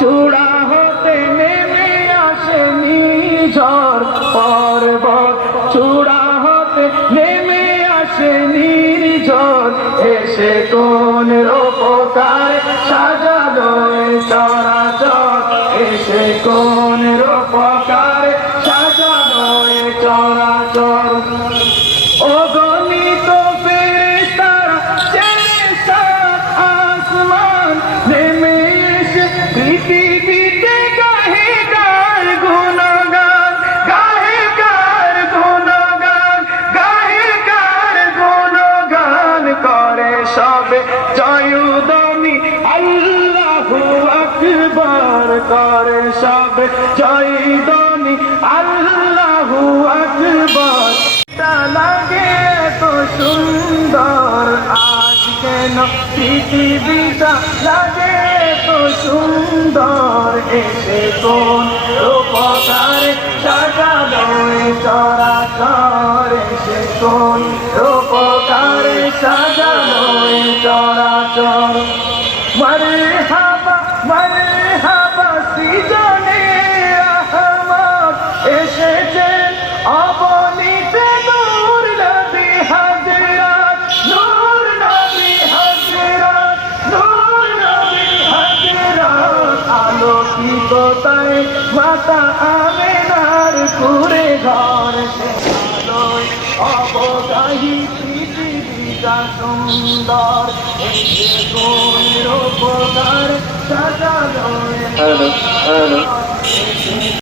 চূড়া হতে নেমে আসে নিঝর পর্বত। চূড়া হতে নেমে আসে নির্ঝর এসে কোন রূপকার সাজালো চরাচর। এসে কোন রূপকার সাজালো চরাচর। অগণিত ফেরেশতারা সবে জয়ুদমি আল্লাহু আকবার করে সবে। জয়ুদমি আল্লাহু আকবার। লাগে তো সুন্দর, আজ কেন পৃথিবীটা লাগে তো সুন্দর? এসে কোন রূপকারে এ চরাচর? এসে কোন রূপকারে সাজালো এ চরাচর। মরে হাবা মরে হাবা সৃজনে আহমদ এসেছেন অবনীতে নূর নবী হাজরাত। নূর নবী হাজরাত। নূর নবী হাজরাত। আলোকিত তাই মাতা আমেনার কুরে ঘর সে আলোয় অবগাহী ভূমিকা সুন্দর উপকার